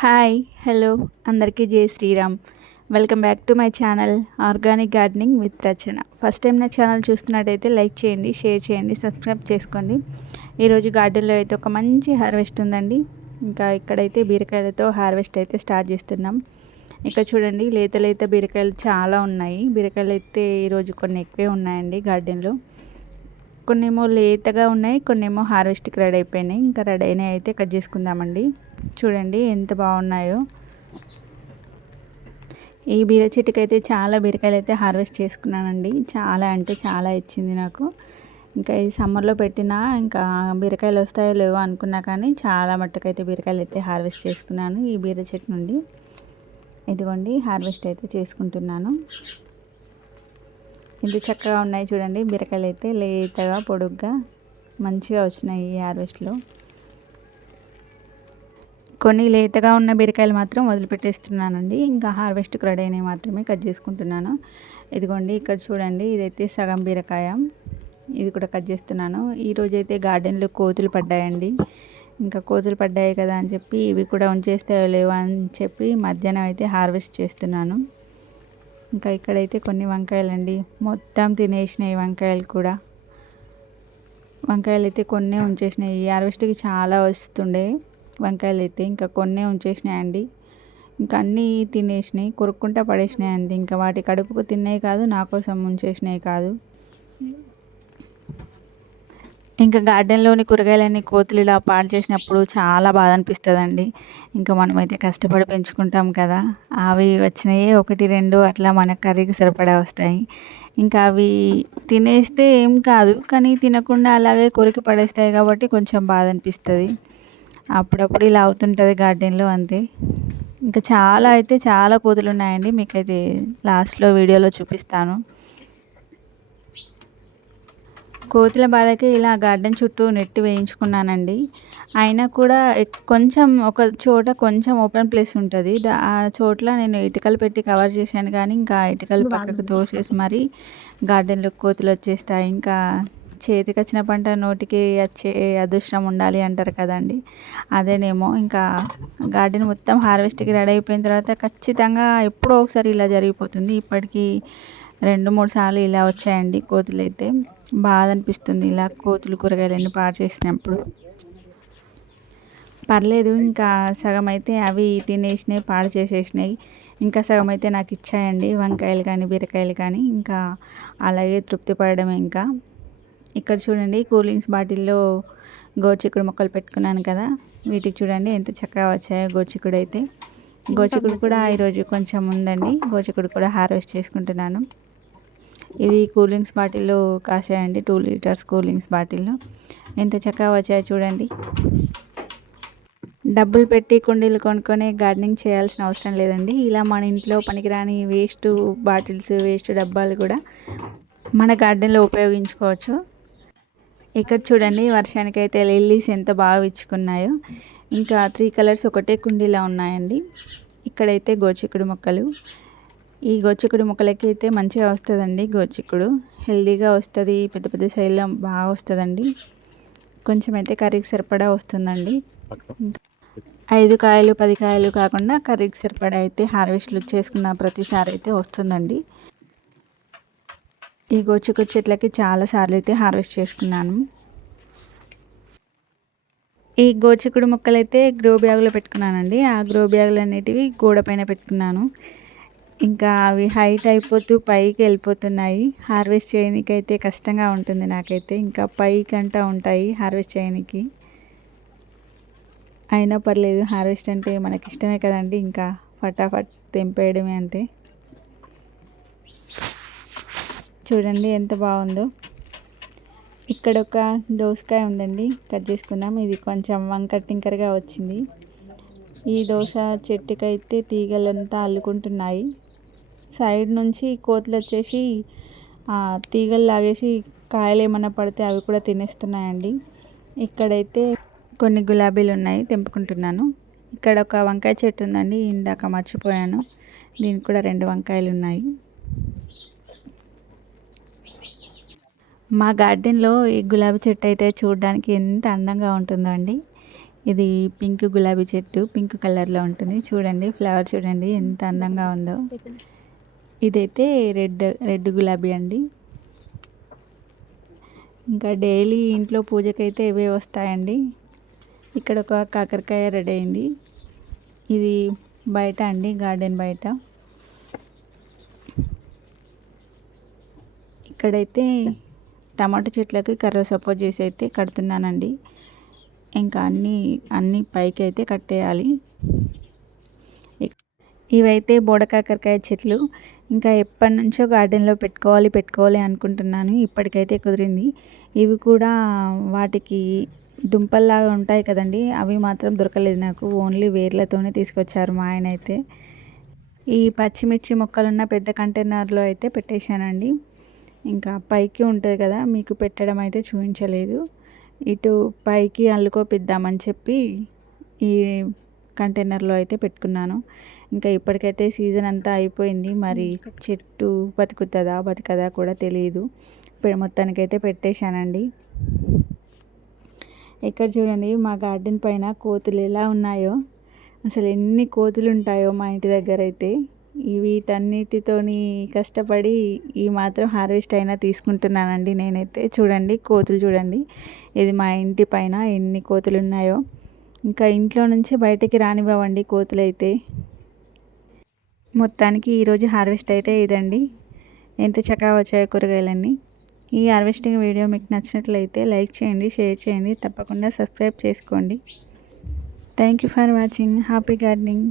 Hi hello అందరికీ జై Shriram. Welcome back to my channel organic gardening with Rachana. First time నా channel చూస్తున్నట్టయితే like చేయండి, షేర్ చేయండి, సబ్స్క్రైబ్ చేసుకోండి. ఈరోజు గార్డెన్లో అయితే ఒక మంచి హార్వెస్ట్ ఉందండి. ఇంకా ఇక్కడైతే బీరకాయలతో హార్వెస్ట్ అయితే స్టార్ట్ చేస్తున్నాం. ఇక్కడ చూడండి, లేత లేత బీరకాయలు చాలా ఉన్నాయి. బీరకాయలు అయితే ఈరోజు కొన్ని ఎక్కువే ఉన్నాయండి గార్డెన్లో. కొన్నేమో లేతగా ఉన్నాయి, కొన్నేమో హార్వెస్ట్కి రెడీ అయిపోయినాయి. ఇంకా రెడీ అయినాయి అయితే కట్ చేసుకుందామండి. చూడండి ఎంత బాగున్నాయో. ఈ బీర చెట్టుకి అయితే చాలా బీరకాయలు అయితే హార్వెస్ట్ చేసుకున్నానండి. చాలా అంటే చాలా ఇచ్చింది నాకు. ఇంకా ఈ సమ్మర్లో పెట్టినా ఇంకా బీరకాయలు వస్తాయో లేవో అనుకున్నా, కానీ చాలా మట్టుకైతే బీరకాయలు అయితే హార్వెస్ట్ చేసుకున్నాను ఈ బీర చెట్టు నుండి. ఇదిగోండి హార్వెస్ట్ అయితే చేసుకుంటున్నాను. ఇంత చక్కగా ఉన్నాయి చూడండి బీరకాయలు అయితే, లేతగా పొడుగ్గా మంచిగా వచ్చినాయి ఈ హార్వెస్ట్లో. కొన్ని లేతగా ఉన్న బీరకాయలు మాత్రం వదిలిపెట్టేస్తున్నానండి. ఇంకా హార్వెస్ట్కి రెడీ అయినవి మాత్రమే కట్ చేసుకుంటున్నాను. ఇదిగోండి ఇక్కడ చూడండి, ఇదైతే సగం బీరకాయ, ఇది కూడా కట్ చేస్తున్నాను. ఈరోజైతే గార్డెన్లో కోతులు పడ్డాయండి. ఇంకా కోతులు పడ్డాయి కదా అని చెప్పి ఇవి కూడా ఉంచేస్తాయో లేవో అని చెప్పి మధ్యాహ్నం అయితే హార్వెస్ట్ చేస్తున్నాను. ఇంకా ఇక్కడైతే కొన్ని వంకాయలండి, మొత్తం తినేసినాయి వంకాయలు కూడా. వంకాయలు అయితే కొన్నే ఉంచేసినాయి. ఈ హార్వెస్ట్కి చాలా వస్తుండే వంకాయలు అయితే ఇంకా కొన్నే ఉంచేసినాయండి. ఇంకా అన్నీ తినేసినాయి, కొరుక్కుంటా పడేసినాయి అండి. ఇంకా వాటి కడుపుకు తిన్నాయి కాదు, నా కోసం ఉంచేసినాయి కాదు. ఇంకా గార్డెన్లోని కూరగాయలన్నీ కోతులు ఇలా పాడు చేసినప్పుడు చాలా బాధ అనిపిస్తుందండి. ఇంకా మనమైతే కష్టపడి పెంచుకుంటాం కదా, అవి వచ్చినాయి ఒకటి రెండు అట్లా మన కర్రీకి సరిపడా వస్తాయి. ఇంకా అవి తినేస్తే ఏం కాదు, కానీ తినకుండా అలాగే కొరికి పడేస్తాయి కాబట్టి కొంచెం బాధ అనిపిస్తుంది. అప్పుడప్పుడు ఇలా అవుతుంటుంది గార్డెన్లో, అంతే. ఇంకా చాలా అయితే చాలా కోతులు ఉన్నాయండి, మీకైతే లాస్ట్లో వీడియోలో చూపిస్తాను. కోతుల బాధకి ఇలా గార్డెన్ చుట్టూ నెట్ వేయించుకున్నానండి. అయినా కూడా కొంచెం ఒక చోట కొంచెం ఓపెన్ ప్లేస్ ఉంటుంది, ఆ చోట్ల నేను ఇటుకలు పెట్టి కవర్ చేశాను. కానీ ఇంకా ఇటుకలు పక్కకు తోసేసి మరి గార్డెన్లో కోతులు వచ్చేస్తాయి. ఇంకా చేతికి వచ్చిన పంట నోటికి వచ్చే అదృష్టం ఉండాలి అంటారు కదండి, అదేనేమో. ఇంకా గార్డెన్ మొత్తం హార్వెస్ట్కి రెడీ అయిపోయిన తర్వాత ఖచ్చితంగా ఎప్పుడో ఒకసారి ఇలా జరిగిపోతుంది. ఇప్పటికీ 2-3 సార్లు ఇలా వచ్చాయండి కోతులు అయితే. బాధ అనిపిస్తుంది ఇలా కోతులు కూరగాయలన్నీ పాడు చేసినప్పుడు. పర్లేదు, ఇంకా సగం అయితే అవి తినేసినాయి, పాడు చేసేసినాయి. ఇంకా సగం అయితే నాకు ఇచ్చాయండి, వంకాయలు కానీ బీరకాయలు కానీ. ఇంకా అలాగే తృప్తి పడడమే. ఇంకా ఇక్కడ చూడండి, కూలింగ్స్ బాటిల్లో గోరుచిక్కుడు మొక్కలు పెట్టుకున్నాను కదా, వీటికి చూడండి ఎంత చక్కగా వచ్చాయో గోరుచిక్కుడు అయితే. గోరుచిక్కుడు కూడా ఈరోజు కొంచెం ఉందండి, గోరుచిక్కుడు కూడా హార్వెస్ట్ చేసుకుంటున్నాను. ఇది కూలింగ్స్ బాటిల్లో కాసాయండి, 2 లీటర్స్ కూలింగ్స్ బాటిల్లో. ఎంత చక్కగా వచ్చాయో చూడండి. డబ్బులు పెట్టి కుండీలు కొనుక్కొని గార్డెనింగ్ చేయాల్సిన అవసరం లేదండి. ఇలా మన ఇంట్లో పనికిరాని వేస్ట్ బాటిల్స్, వేస్ట్ డబ్బాలు కూడా మన గార్డెన్లో ఉపయోగించుకోవచ్చు. ఇక్కడ చూడండి, వర్షానికైతే లిల్లీస్ ఎంత బాగా విచ్చుకున్నాయో. ఇంకా 3 కలర్స్ ఒకటే కుండీలో ఉన్నాయండి. ఇక్కడైతే గోరుచిక్కుడు మొక్కలు. ఈ గోరుచిక్కుడు మొక్కలకి అయితే మంచిగా వస్తుందండి. గోరుచిక్కుడు హెల్దీగా వస్తుంది, పెద్ద పెద్ద సైజులో బాగా వస్తుందండి. కొంచెం అయితే కర్రీకి సరిపడా వస్తుందండి. 5 కాయలు 10 కాయలు కాకుండా కర్రీకి సరిపడా అయితే హార్వెస్ట్లు చేసుకున్న ప్రతిసారి అయితే వస్తుందండి. ఈ గోరుచిక్కుడు చెట్లకి చాలాసార్లు అయితే హార్వెస్ట్ చేసుకున్నాను. ఈ గోరుచిక్కుడు మొక్కలైతే గ్రో బ్యాగ్లో పెట్టుకున్నానండి. ఆ గ్రో బ్యాగులు అనేటివి గోడ పైన పెట్టుకున్నాను. ఇంకా అవి హైట్ అయిపోతూ పైకి వెళ్ళిపోతున్నాయి. హార్వెస్ట్ చేయడానికి అయితే కష్టంగా ఉంటుంది నాకైతే. ఇంకా పైకంటా ఉంటాయి హార్వెస్ట్ చేయడానికి. అయినా పర్లేదు, హార్వెస్ట్ అంటే మనకి ఇష్టమే కదండి. ఇంకా ఫటాఫట్ తెంపేయడమే అంతే. చూడండి ఎంత బాగుందో. ఇక్కడ ఒక దోసకాయ ఉందండి, కట్ చేసుకుందాం. ఇది కొంచెం వంకర టింకరగా వచ్చింది. ఈ దోస చెట్టుకైతే తీగలంతా అల్లుకుంటున్నాయి. సైడ్ నుంచి కోతులు వచ్చేసి తీగలు లాగేసి కాయలు ఏమన్నా పడితే అవి కూడా తినేస్తున్నాయండి. ఇక్కడైతే కొన్ని గులాబీలు ఉన్నాయి, తెంపుకుంటున్నాను. ఇక్కడ ఒక వంకాయ చెట్టు ఉందండి, ఇందాక మర్చిపోయాను. దీనికి కూడా 2 వంకాయలు ఉన్నాయి. మా గార్డెన్లో ఈ గులాబీ చెట్టు అయితే చూడడానికి ఎంత అందంగా ఉంటుందో అండి. ఇది పింక్ గులాబీ చెట్టు, పింక్ కలర్లో ఉంటుంది. చూడండి ఫ్లవర్ చూడండి ఎంత అందంగా ఉందో. ఇదైతే రెడ్ గులాబీ అండి. ఇంకా డైలీ ఇంట్లో పూజకైతే ఇవే వస్తాయండి. ఇక్కడ ఒక కాకరకాయ రెడీ అయింది. ఇది బయట అండి, గార్డెన్ బయట. ఇక్కడైతే టమాటా చెట్లకి కర్ర సపోర్ట్ చేసి అయితే కడుతున్నానండి. ఇంకా అన్నీ పైకి అయితే కట్టేయాలి. ఇవైతే బోడకాకరకాయ చెట్లు. ఇంకా ఎప్పటి నుంచో గార్డెన్లో పెట్టుకోవాలి అనుకుంటున్నాను. ఇప్పటికైతే కుదిరింది. ఇవి కూడా వాటికి దుంపల్లాగా ఉంటాయి కదండి, అవి మాత్రం దొరకలేదు నాకు. ఓన్లీ వేర్లతోనే తీసుకొచ్చారు మా ఆయన అయితే. ఈ పచ్చిమిర్చి మొక్కలున్న పెద్ద కంటైనర్లో అయితే పెట్టేశానండి. ఇంకా పైకి ఉంటుంది కదా, మీకు పెట్టడం అయితే చూపించలేదు. ఇటు పైకి అల్లుకోపిద్దామని చెప్పి ఈ కంటైనర్లో అయితే పెట్టుకున్నాను. ఇంకా ఇప్పటికైతే సీజన్ అంతా అయిపోయింది. మరి చెట్టు బతుకదా కూడా తెలియదు. ఇప్పుడు మొత్తానికైతే పెట్టేశానండి. ఇక్కడ చూడండి మా గార్డెన్ పైన కోతులు ఎలా ఉన్నాయో. అసలు ఎన్ని కోతులు ఉంటాయో మా ఇంటి దగ్గర అయితే. వీటన్నిటితోని కష్టపడి ఈ మాత్రం హార్వెస్ట్ అయినా తీసుకుంటున్నానండి నేనైతే. చూడండి కోతులు చూడండి, ఇది మా ఇంటి పైన ఎన్ని కోతులు ఉన్నాయో. ఇంకా ఇంట్లో నుంచి బయటికి రానివ్వండి కోతులు అయితే. మొత్తానికి ఈరోజు హార్వెస్ట్ అయితే ఇదండి. ఎంత చక్కగా వచ్చాయో కూరగాయలన్నీ. ఈ హార్వెస్టింగ్ వీడియో మీకు నచ్చినట్లయితే లైక్ చేయండి, షేర్ చేయండి, తప్పకుండా సబ్స్క్రైబ్ చేసుకోండి. Thank you for watching. Happy gardening.